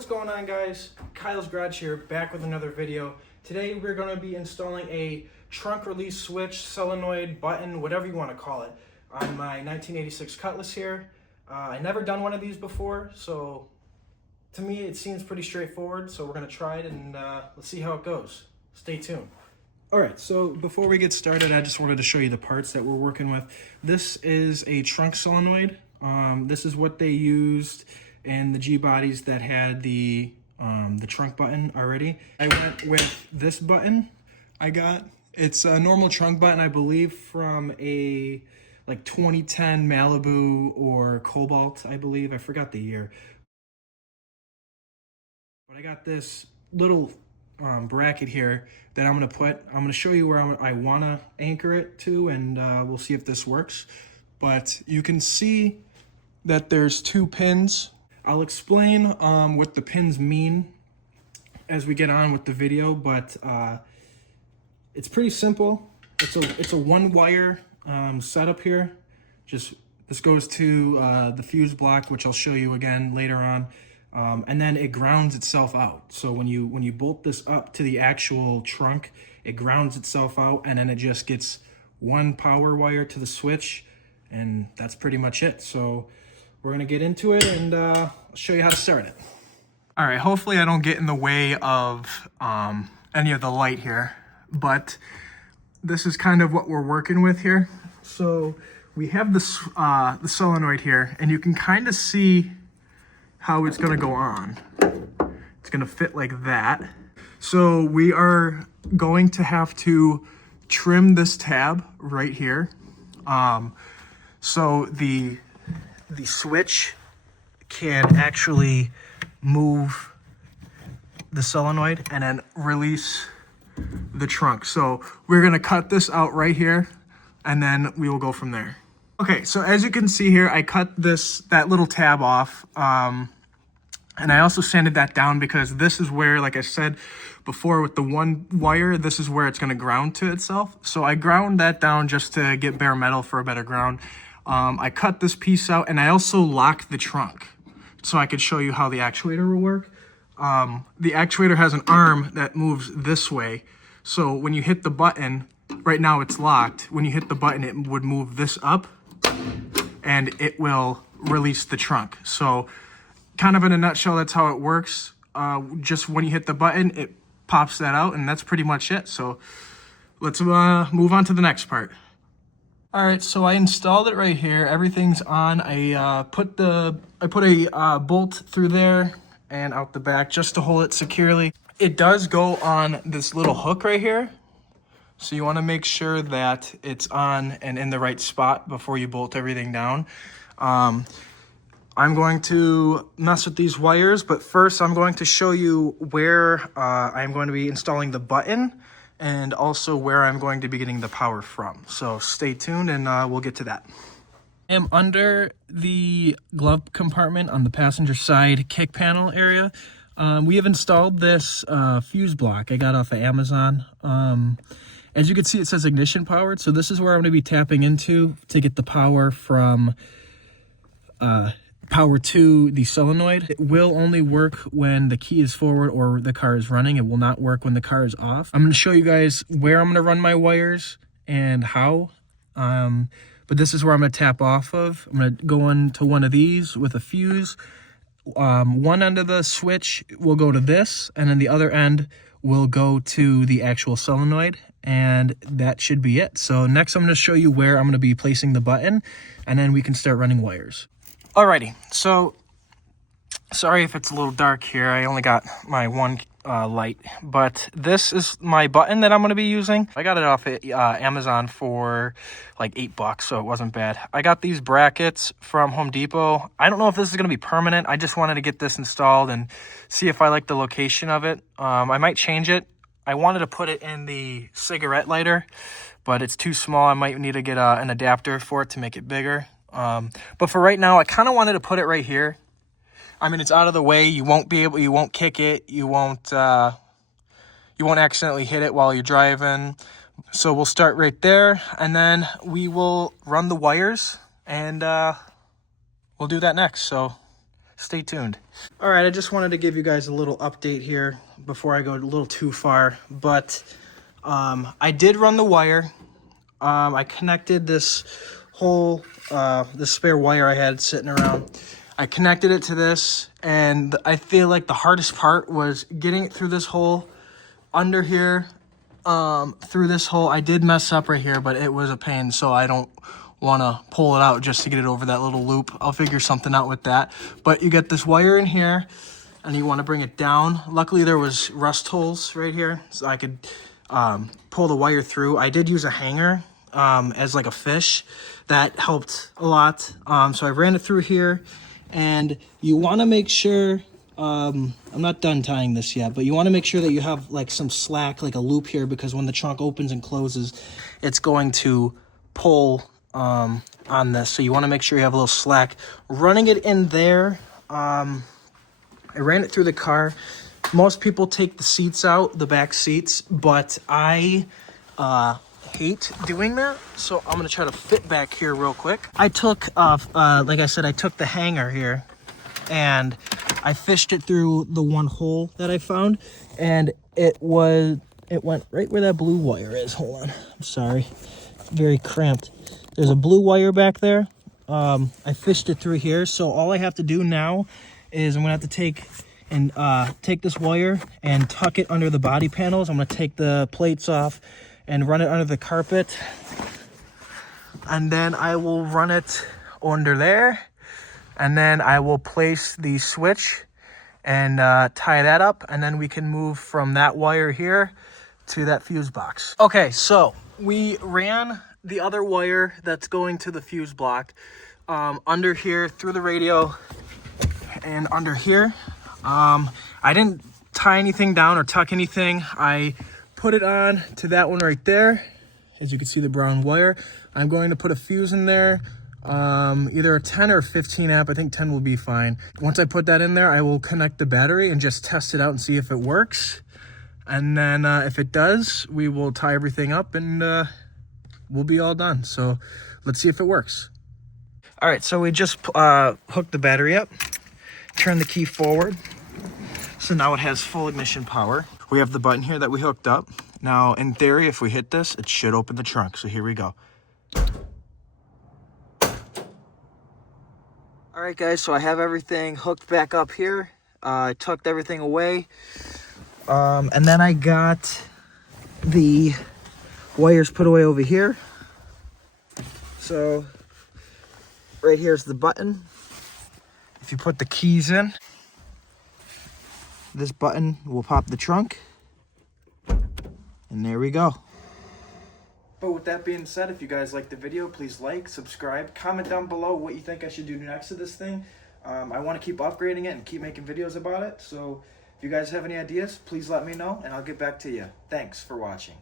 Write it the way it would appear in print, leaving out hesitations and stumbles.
What's going on, guys? Kyle's Garage here, back with another video. Today we're going to be installing a trunk release switch, solenoid, button, whatever you want to call it, on my 1986 Cutlass here. I never done one of these before, so to me it seems pretty straightforward, so we're going to try it and let's see how it goes. Stay tuned. Alright, so before we get started, I just wanted to show you the parts that we're working with. This is a trunk solenoid. This is what they used in the G-bodies that had the trunk button already. I went with this button it's a normal trunk button, I believe, from a like 2010 Malibu or Cobalt, I believe. I forgot the year. But I got this little bracket here that I'm going to show you where I want to anchor it to, and we'll see if this works. But you can see that there's two pins. I'll explain what the pins mean as we get on with the video, but it's pretty simple. It's a one wire setup here. This goes to the fuse block, which I'll show you again later on, and then it grounds itself out. So when you bolt this up to the actual trunk, it grounds itself out, and then it just gets one power wire to the switch, and that's pretty much it. So we're gonna get into it, and I'll show you how to start it. All right, hopefully I don't get in the way of any of the light here, but this is kind of what we're working with here. So we have the solenoid here, and you can kind of see how it's gonna go on. It's gonna fit like that. So we are going to have to trim this tab right here. So the switch can actually move the solenoid and then release the trunk. So we're gonna cut this out right here, and then we will go from there. Okay, so as you can see here, I cut that little tab off, and I also sanded that down because this is where, like I said before with the one wire, this is where it's gonna ground to itself. So I ground that down just to get bare metal for a better ground. I cut this piece out, and I also locked the trunk so I could show you how the actuator will work. The actuator has an arm that moves this way. So when you hit the button, right now it's locked. When you hit the button, it would move this up and it will release the trunk. So kind of in a nutshell, that's how it works. Just when you hit the button, it pops that out, and that's pretty much it. So let's move on to the next part. All right, so I installed it right here. Everything's on. I put a bolt through there and out the back just to hold it securely. It does go on this little hook right here. So you want to make sure that it's on and in the right spot before you bolt everything down. I'm going to mess with these wires, but first I'm going to show you where I'm going to be installing the button, and also where I'm going to be getting the power from. So stay tuned, and we'll get to that. I am under the glove compartment on the passenger side kick panel area. We have installed this fuse block I got off of Amazon. As you can see, it says ignition powered. So this is where I'm going to be tapping into to get the power from power to the solenoid. It will only work when the key is forward or the car is running. It will not work when the car is off. I'm going to show you guys where I'm going to run my wires and how. But this is where I'm going to tap off of. I'm going to go into one of these with a fuse. One end of the switch will go to this, and then the other end will go to the actual solenoid, and that should be it. So next I'm going to show you where I'm going to be placing the button, and then we can start running wires. Alrighty, so sorry if it's a little dark here. I only got my one light, but this is my button that I'm going to be using. I got it off at Amazon for like $8, so it wasn't bad. I got these brackets from Home Depot. I don't know if this is going to be permanent. I just wanted to get this installed and see if I like the location of it. I might change it. I wanted to put it in the cigarette lighter, but it's too small. I might need to get an adapter for it to make it bigger. But for right now, I kind of wanted to put it right here. I mean, it's out of the way. You won't kick it. You won't accidentally hit it while you're driving. So we'll start right there, and then we will run the wires, and we'll do that next. So Stay tuned. All right, I just wanted to give you guys a little update here before I go a little too far, but I did run the wire. I connected this whole, this spare wire I had sitting around. I connected it to this, and I feel like the hardest part was getting it through this hole, under here, through this hole. I did mess up right here, but it was a pain, so I don't want to pull it out just to get it over that little loop. I'll figure something out with that. But you get this wire in here, and you want to bring it down. Luckily, there was rust holes right here, so I could pull the wire through. I did use a hanger as like a fish. That helped a lot. So I ran it through here, and you want to make sure, I'm not done tying this yet, but you want to make sure that you have like some slack, like a loop here, because when the trunk opens and closes, it's going to pull on this. So you want to make sure you have a little slack. Running it in there, I ran it through the car. Most people take the seats out, the back seats, but I hate doing that, so I'm gonna try to fit back here real quick. I took like I said, I took the hanger here and I fished it through the one hole that I found, and it went right where that blue wire is. Hold on, I'm sorry, very cramped. There's a blue wire back there. I fished it through here, so all I have to do now is I'm gonna have to take this wire and tuck it under the body panels. I'm gonna take the plates off and run it under the carpet, and then I will run it under there, and then I will place the switch and tie that up, and then we can move from that wire here to that fuse box. Okay, so we ran the other wire that's going to the fuse block under here, through the radio, and under here. I didn't tie anything down or tuck anything. I put it on to that one right there. As you can see, the brown wire. I'm going to put a fuse in there, either a 10 or 15 amp. I think 10 will be fine. Once I put that in there, I will connect the battery and just test it out and see if it works. And then if it does, we will tie everything up and we'll be all done. So let's see if it works. All right, so we just hooked the battery up, turn the key forward. So now it has full ignition power. We have the button here that we hooked up. Now, in theory, if we hit this, it should open the trunk. So here we go. All right, guys, so I have everything hooked back up here. I tucked everything away. And then I got the wires put away over here. So right here's the button. If you put the keys in, this button will pop the trunk, and there we go. But with that being said, if you guys like the video, please like, subscribe, comment down below what you think I should do next to this thing. I want to keep upgrading it and keep making videos about it. So if you guys have any ideas, please let me know, and I'll get back to you. Thanks for watching.